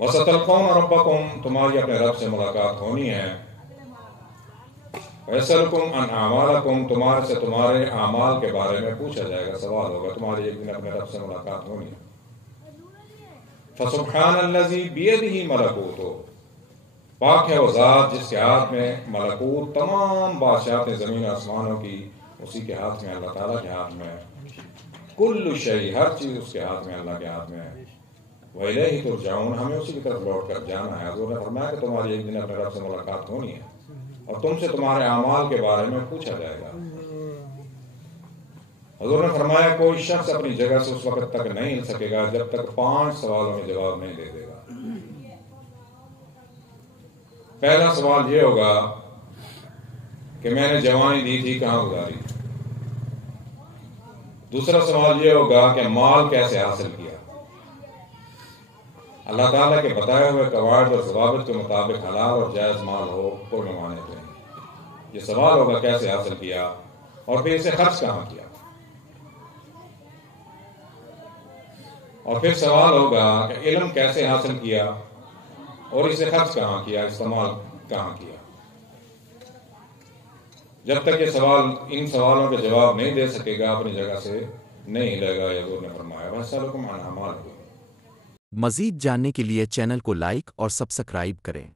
वसतलक़ौन रब्बकुम, तुम्हारी अपने रब से मुलाकात होनी है। वयसअलुकुम अन अमालिकुम, तुम्हारे से तुम्हारे आमाल के बारे में पूछा जाएगा, सवाल होगा, तुम्हारी एक दिन अपने रब से मुलाकात होनी है। फसुब्हानल्लज़ी बियदिही मलकूतु, पाक है वो ज़ात जिसके हाथ में मलकूत, तमाम बादशाहतें ज़मीन आसमानों की उसी के हाथ में, अल्लाह ताला के हाथ में। कुल्लु शै, हर चीज़ उसके हाथ में, अल्लाह के हाथ में है। व इलैहि तुरजऊन, हमें उसी की तरफ लौट कर जाना है। हज़ूर ने फरमाया कि तुम्हारी एक दिन अपने रब से मुलाकात होनी है और तुमसे तुम्हारे आमाल के बारे में पूछा जाएगा। हज़ूर ने फरमाया कोई शख्स अपनी जगह से उस वक्त तक नहीं हिल सकेगा जब तक 5 सवालों में जवाब नहीं दे देगा। पहला सवाल ये होगा कि मैंने जवानी दी थी, कहाँ गुजारी। दूसरा सवाल ये होगा कि माल कैसे हासिल किया। अल्लाह ताला के बताए हुए कवायद और ज़वाबित के मुताबिक हलाल और जायज़ माल हो, कोई ममानियत नहीं। ये सवाल होगा कैसे हासिल किया, और फिर इसे खर्च कहाँ किया। और फिर सवाल होगा कि इल्म कैसे हासिल किया और इसे खर्च कहाँ किया, इस्तेमाल कहाँ किया। जब तक ये सवाल, इन सवालों के जवाब नहीं दे सकेगा, अपनी जगह से नहीं हिलेगा। हज़ूर ने फरमाया वसअलुकुम अन अमालिकुम। मज़ीद जानने के लिए चैनल को लाइक और सब्सक्राइब करें।